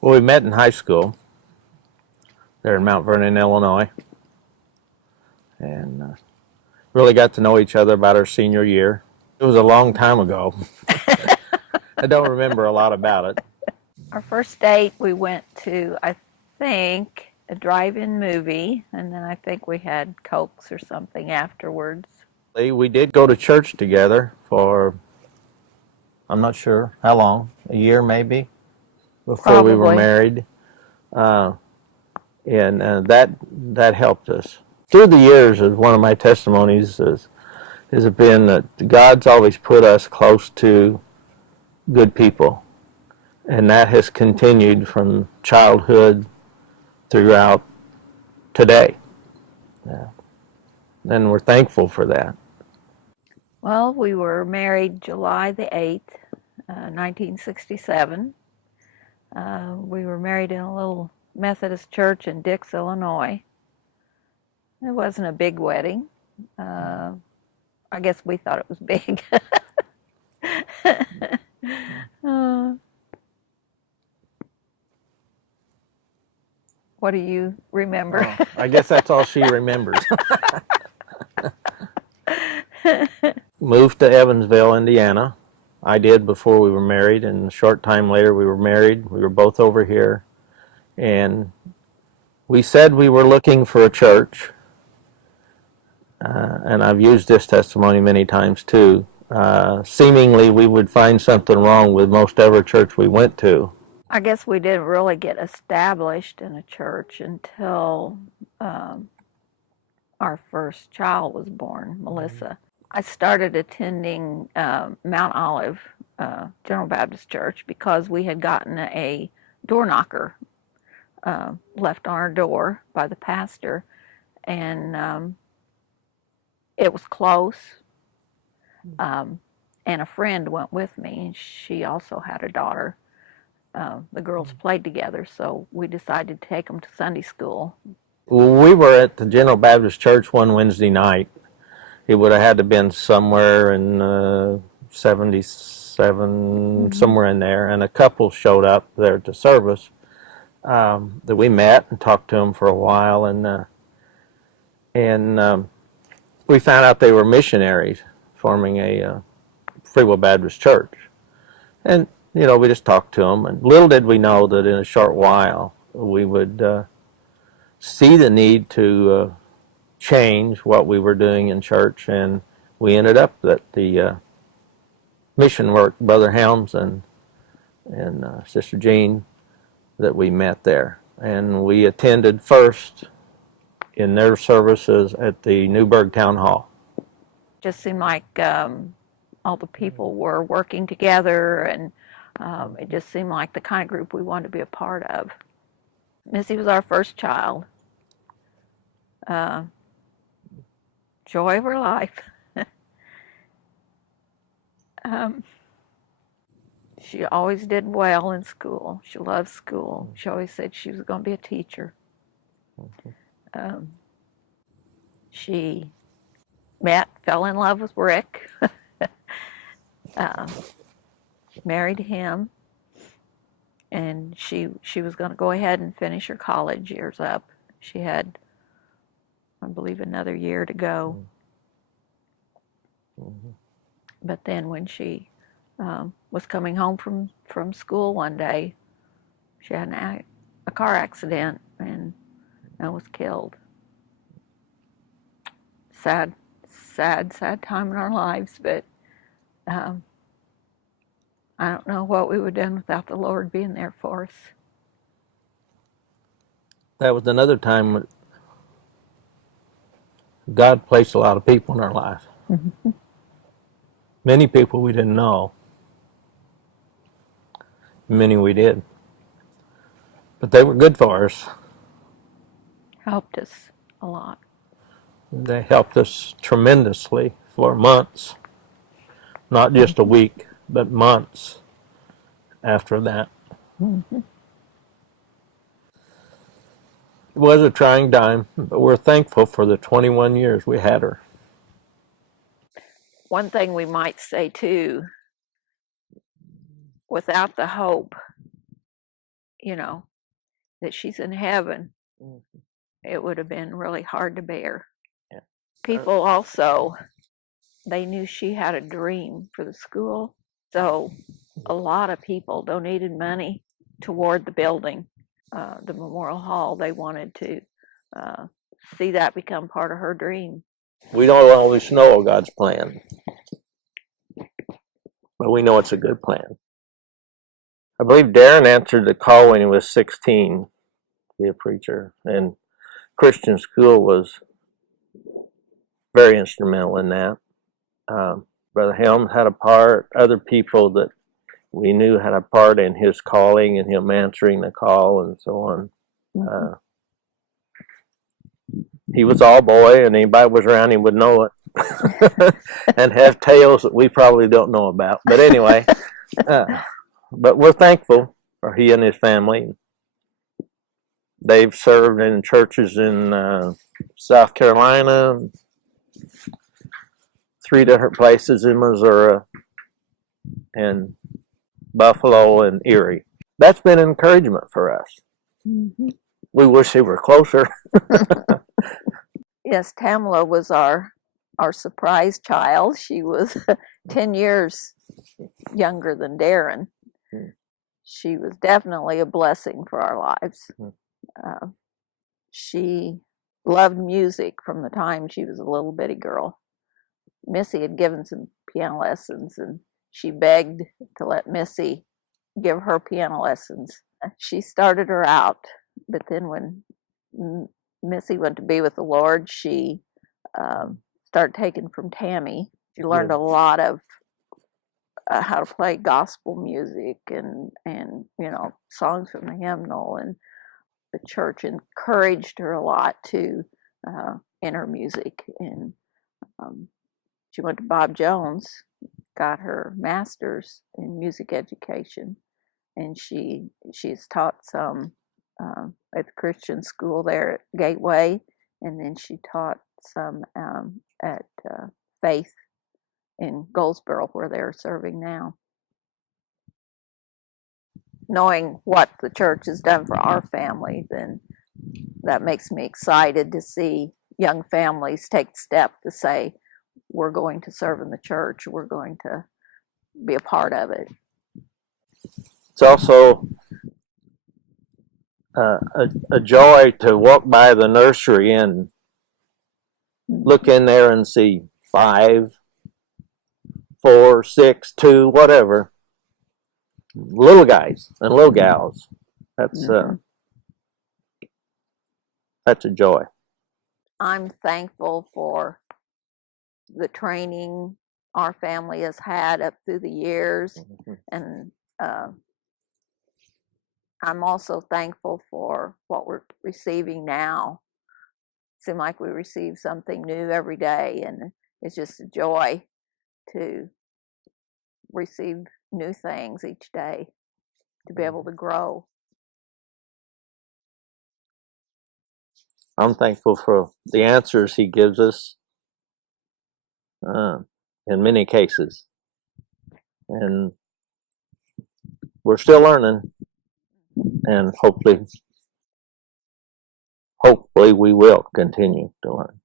Well, we met in high school there in Mount Vernon, Illinois, and really got to know each other about our senior year. It was a long time ago. I don't remember a lot about it. Our first date, we went to, I think, a drive-in movie, and then I think we had Cokes or something afterwards. We did go to church together for, I'm not sure how long, a year maybe, before we were Probably. married. Uh, and that helped us. Through the years, one of my testimonies has been that God's always put us close to good people. And that has continued from childhood throughout today. Yeah. And we're thankful for that. Well, we were married July the 8th, 1967. We were married in a little Methodist church in Dix, Illinois. It wasn't a big wedding. I guess we thought it was big. uh, what do you remember? Oh, I guess that's all she remembers. Moved to Evansville, Indiana. I did before we were married, and a short time later we were married. We were both over here, and we said we were looking for a church. And I've used this testimony many times too. Seemingly, we would find something wrong with most every church we went to. I guess we didn't really get established in a church until our first child was born, Melissa. I started attending Mount Olive General Baptist Church because we had gotten a door knocker left on our door by the pastor, and it was close. And a friend went with me, and she also had a daughter. The girls played together, so we decided to take them to Sunday school. We were at the General Baptist Church one Wednesday night. It would have had to have been somewhere in 77, somewhere in there, and a couple showed up there to service that we met and talked to them for a while, and we found out they were missionaries forming a Free Will Baptist Church. And, we just talked to them, and little did we know that in a short while we would see the need to change what we were doing in church, and we ended up at the mission work, Brother Helms and Sister Jean, that we met there. And we attended first in their services at the Newburgh Town Hall. Just seemed like all the people were working together, and it just seemed like the kind of group we wanted to be a part of. Missy was our first child. Joy of her life. She always did well in school. She loved school. She always said she was going to be a teacher. She fell in love with Rick, married him, and she was going to go ahead and finish her college years up. She had, I believe, another year to go. But then when she was coming home from school one day, she had a car accident and was killed. Sad time in our lives, but I don't know what we would have done without the Lord being there for us. That was another time when God placed a lot of people in our life. Many people we didn't know. Many we did. But they were good for us. Helped us a lot. They helped us tremendously for months. Not just a week, but months after that. It was a trying time, but we're thankful for the 21 years we had her. One thing we might say too, without the hope you know, that she's in heaven, Mhm. it would have been really hard to bear. Yeah. People also, they knew she had a dream for the school, so a lot of people donated money toward the building, the Memorial Hall. They wanted to uh, see that become part of her dream. We don't always know God's plan, but we know it's a good plan. I believe Darren answered the call when he was 16 to be a preacher, and Christian school was very instrumental in that. Brother Helm had a part, other people that we knew had a part in his calling and him answering the call and so on. He was all boy, and anybody was around him would know it and have tales that we probably don't know about. But anyway, but we're thankful for he and his family. They've served in churches in South Carolina, 3 different places in Missouri, and Buffalo and Erie. That's been an encouragement for us. Mm-hmm. We wish they were closer. Yes, Tamala was our surprise child. She was 10 years younger than Darren. She was definitely a blessing for our lives. She loved music from the time she was a little bitty girl. Missy had given some piano lessons, and she begged to let Missy give her piano lessons. She started her out, but then when Missy went to be with the Lord, she started taking from Tammy. She learned a lot of how to play gospel music and songs from the hymnal, and the church encouraged her a lot to in her music. And she went to Bob Jones, got her master's in music education, and she's taught some at the Christian school there at Gateway, and then she taught some at Faith in Goldsboro, where they're serving now. Knowing what the church has done for our family, then that makes me excited to see young families take the step to say, we're going to serve in the church, we're going to be a part of it. It's also a joy to walk by the nursery and look in there and see 5, 4, 6, 2, whatever, little guys and little gals. That's a joy. I'm thankful for the training our family has had up through the years, and I'm also thankful for what we're receiving now. It seems like we receive something new every day, and it's just a joy to receive new things each day, to be able to grow. I'm thankful for the answers he gives us in many cases. And we're still learning, and hopefully we will continue to learn.